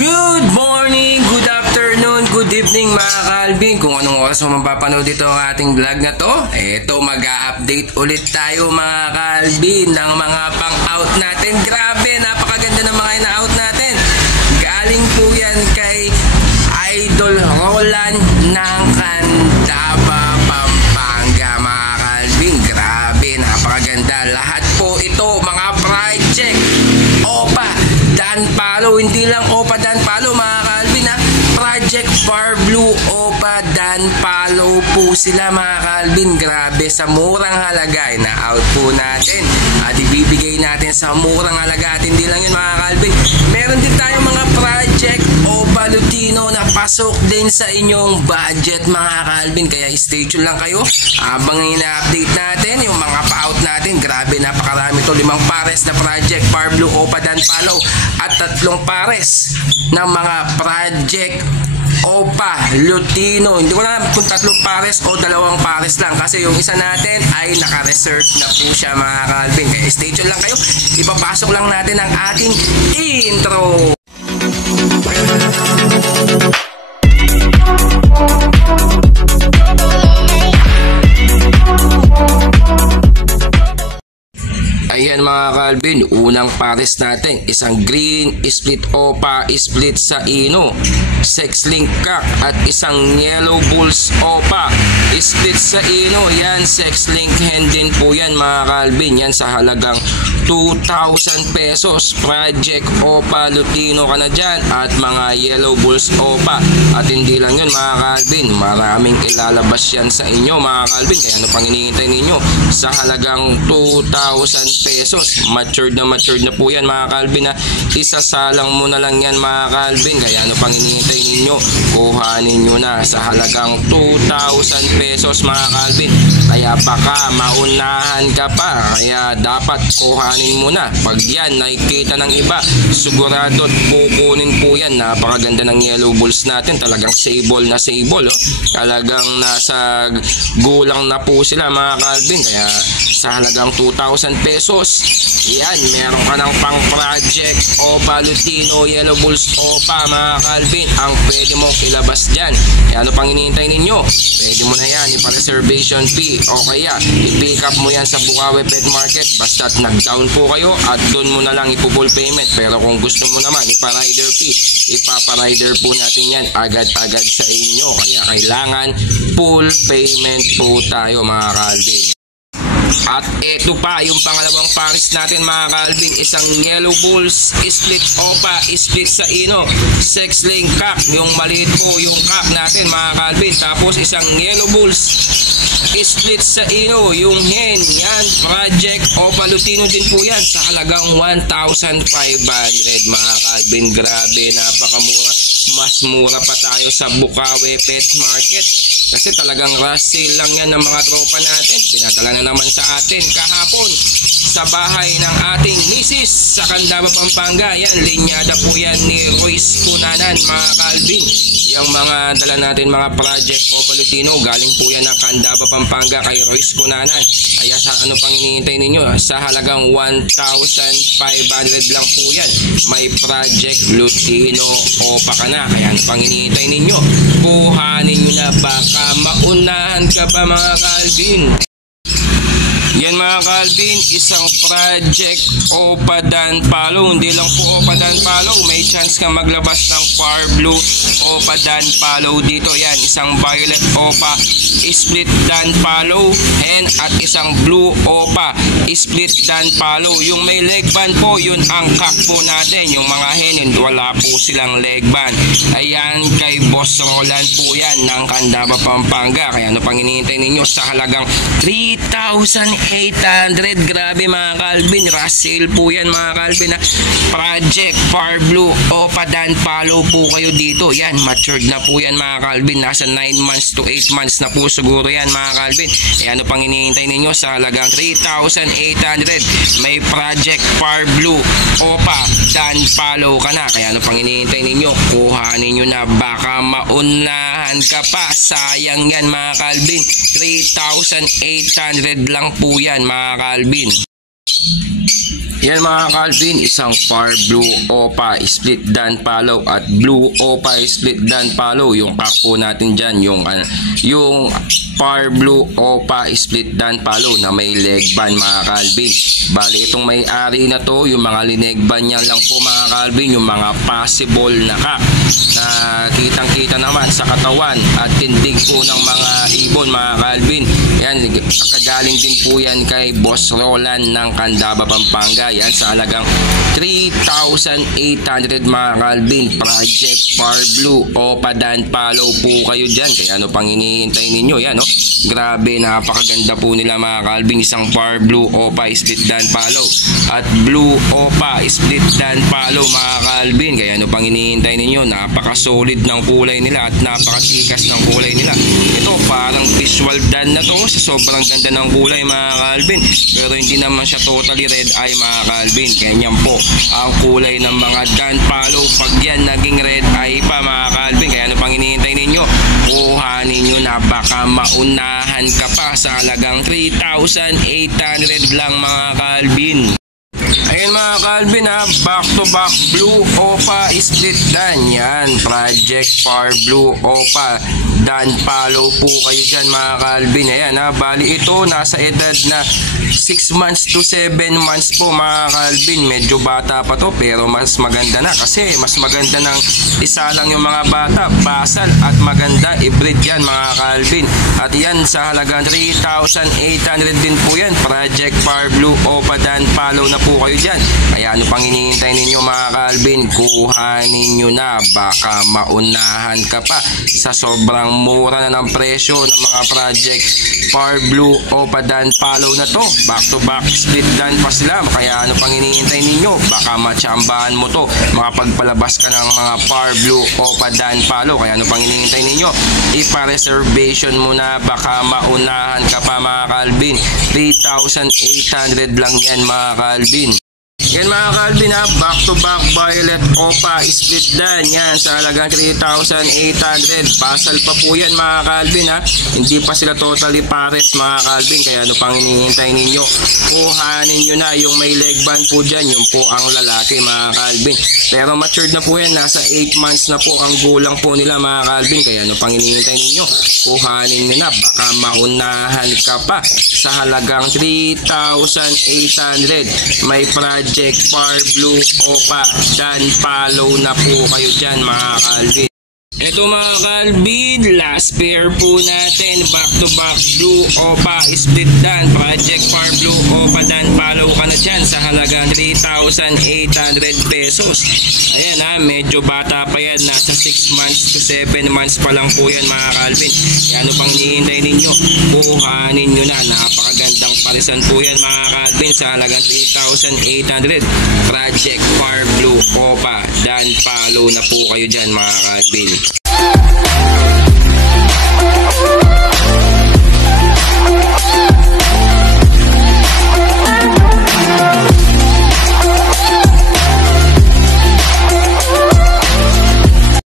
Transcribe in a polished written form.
Good morning, good afternoon, good evening mga ka-Alvin. Kung anong oras mo mapapanood ito ang ating vlog na to, eto mag-a-update ulit tayo mga ka-Alvin ng mga pang-out natin. Grabe, napakaganda ng mga ina-out natin. Galing po yan kay Idol Roland ng Candaba, Pampanga mga ka-Alvin. Grabe, napakaganda. Lahat po ito mga project OPA Dan Palo, hindi lang OPA Dan Palo mga ka-Alvin ha. Project Far Blue OPA Dan Palo po sila mga ka-Alvin. Grabe, sa murang halaga na-out po natin at ibibigay natin sa murang halaga. At hindi lang yun mga ka-Alvin, meron din tayong mga project OPA Lutino na pasok din sa inyong budget mga ka-Alvin. Kaya stay tuned lang kayo habang ina-update natin yung mga pa-out natin. Grabe, napakarami to. 5 pares na project Far Blue OPA Dan Palo at 3 pares ng mga project OPA Lutino. Hindi ko na kung 3 pares o 2 pares lang kasi yung isa natin ay naka-reserve na po siya mga ka-Alvin. Kaya stay tuned lang kayo. Ipapasok lang natin ang ating intro. Ayan mga ka-Alvin, unang pares natin, isang green split OPA split sa Ino, sex link cock at isang yellow bulls OPA split sa Ino. Yan, sex link hen din po yan mga ka-Alvin. Yan sa halagang 2,000 pesos. Project OPA Lutino ka na dyan at mga yellow bulls OPA. At hindi lang yun mga ka-Alvin, maraming ilalabas yan sa inyo mga ka-Alvin. Kaya ano pang hinihintay ninyo? Sa halagang 2,000 pesos. Matured na po yan mga ka-Alvin ha. Isasalang mo na lang yan mga ka-Alvin. Kaya ano pang hinihintay ninyo? Kuhanin nyo na sa halagang 2,000 pesos mga ka-Alvin. Kaya baka maunahan ka pa. Kaya dapat kuhanin mo na. Pag yan nakikita ng iba, sigurado kukunin po yan. Napakaganda ng yellow bulls natin. Talagang sable na sable. Talagang nasa gulang na po sila mga ka-Alvin. Kaya sa halagang 2,000 pesos, yan, meron ka ng pang project OPA Lutino yellow bulls OPA mga ka-Alvin. Ang pwede mong ilabas dyan. Kaya ano pang hinihintay ninyo? Pwede mo na yan ipa-reservation fee o kaya i-pick up mo yan sa Bukawi Pet Market basta't nag-down po kayo at doon mo na lang ipo-full payment. Pero kung gusto mo naman ipa-rider fee, ipapa-rider po natin yan agad-agad sa inyo. Kaya kailangan full payment po tayo mga ka-Alvin. At eto pa yung pangalawang pares natin mga ka-Alvin, isang yellow bulls split OPA split sa Ino, sex link cock, yung maliit po yung cock natin mga ka-Alvin. Tapos isang yellow bulls split sa Ino, yung hen. Yan, project OPA Lutino din po yan sa halagang 1,500 mga ka-Alvin. Grabe, napakamura. Mas mura pa tayo sa Bukawi Pet Market kasi talagang rush sale lang yan ng mga tropa natin. Pinadala na naman sa atin kahapon sa bahay ng ating misis sa Candaba, Pampanga. Yan, linyada po yan ni Royce Cunanan mga ka-Alvin. Yung mga dala natin mga project OPA Lutino, galing po yan ng Candaba, Pampanga kay Royce Cunanan. Kaya sa ano pang hinihintay ninyo? Sa halagang 1,500 lang po yan. May project Lutino OPA ka na. Kaya ano pang hinihintay ninyo? Kuhanin nyo na, baka maunahan ka pa mga ka-Alvin. Yan mga ka-Alvin, isang project OPA Dan Palo. Hindi lang po OPA Dan Palo, may chance ka maglabas ng Far Blue OPA Dan Palo dito. Yan, isang violet OPA split Dan Palo hen at isang blue OPA split Dan Palo. Yung may leg band po, yun ang cock po natin. Yung mga hen, wala po silang leg band. Ayan, kay Boss Roland po yan ng Candaba, Pampanga. Kaya ano pang hinihintay ninyo? Sa halagang 3,800. Grabe mga ka-Alvin, rush sale po yan mga ka-Alvin. Project Far Blue OPA Dan Palo po kayo dito. Yan, matured na po yan mga ka-Alvin. Nasa 9 months to 8 months na po siguro yan mga ka-Alvin. E ano pang hinihintay ninyo? Sa halagang 3,800 may Project Far Blue OPA Dan Palo ka na. Kaya ano pang hinihintay ninyo? Kuhanin nyo na, baka maunahan ka pa. Sayang yan mga ka-Alvin. 3,800 lang po yan mga ka-Alvin. Yan mga Calvin, isang Par Blue Opa Split Dan Palo at Blue Opa Split Dan Palo. Yung pack po natin dyan, yung Par Blue Opa Split Dan Palo na may leg band mga Calvin. Bali itong may-ari na to, yung mga lineeg band niya lang po mga Calvin, yung mga possible na kak na kitang-kita naman sa katawan at tindig po ng mga ibon mga Calvin. Yan, kagaling din po yan kay Boss Roland ng Candaba, Pampanga. Yan sa halagang 3,800 mga Calvin. Project Par Blue Opa Dan Palo po kayo dyan. Kaya ano pang hinihintay ninyo? Yan no? Grabe, napakaganda po nila mga Calvin. Isang Par Blue Opa Split Dan Palo at Blue Opa Split Dan Palo mga Calvin. Kaya ano pang hinihintay ninyo? Napaka-solid ng kulay nila at napakatikas ng kulay nila. Ito parang visual dan na to sa sobrang ganda ng kulay mga Calvin. Pero hindi naman siya totally red eye mga Calvin. Ganyan po ang kulay ng mga Dan Palo pag yan naging red eye pa mga Calvin. Kaya ano pang hinihintay ninyo? Kuhanin nyo na, baka maunahan ka pa sa halagang 3,800 lang mga Calvin. Ayan mga Calvin ha, back to back Blue Opa Split Dan. Yan, Project Par Blue Opa Dan Palo po kayo dyan mga Calvin. Ayan ha, bali ito nasa edad na 6 months to 7 months po mga Calvin. Medyo bata pa to pero mas maganda na kasi mas maganda ng isa lang yung mga bata. Basal at maganda, i-breed yan mga Calvin. At yan sa halagang 3,800 din po yan. Project Par Blue Opa Dan Palo na po kayo dyan. Kaya ano pang hinihintay ninyo mga Calvin? Kuhanin nyo na, baka maunahan ka pa sa sobrang mura na ng presyo ng mga Project Par Blue Opa Dan Palo na to. Back to back split dan pa sila. Kaya ano pang hinihintay ninyo? Baka matsambahan mo to, makapagpalabas ka ng mga Par Blue Opa Dan Palo. Kaya ano pang hinihintay ninyo? Ipa-reservation mo na, baka maunahan ka pa mga Calvin. 3,800 lang yan mga Calvin. Yan mga Calvin ha, back to back Violet Opa Split Dan. Yan sa halagang 3,800. Basal pa po yan mga Calvin ha. Hindi pa sila totally pares mga Calvin. Kaya ano pang hinihintay ninyo? Kuhanin nyo na yung may leg band po dyan. Yung po ang lalaki mga Calvin. Pero matured na po yan. Nasa 8 months na po ang gulang po nila mga Calvin. Kaya ano pang hinihintay ninyo? Kuhanin nyo na, baka maunahan ka pa sa halagang 3,800. May Project Par Blue Opa Dan Palo na po kayo dyan mga Calvin. Ito mga Calvin, last pair po natin, back to back Blue Opa Split Dan. Project Par Blue Opa Dan Palo ka na dyan sa halagang 3,800 pesos. Ayan ha, medyo bata pa yan, nasa 6 months to 7 months pa lang po yan mga Calvin. Kaya ano pang hinihintay ninyo? Kuhanin nyo na, napakagandang parisan po yan mga Calvin sa halagang 3,800. Project Par Blue Opa Dan Palo na po kayo dyan mga Calvin.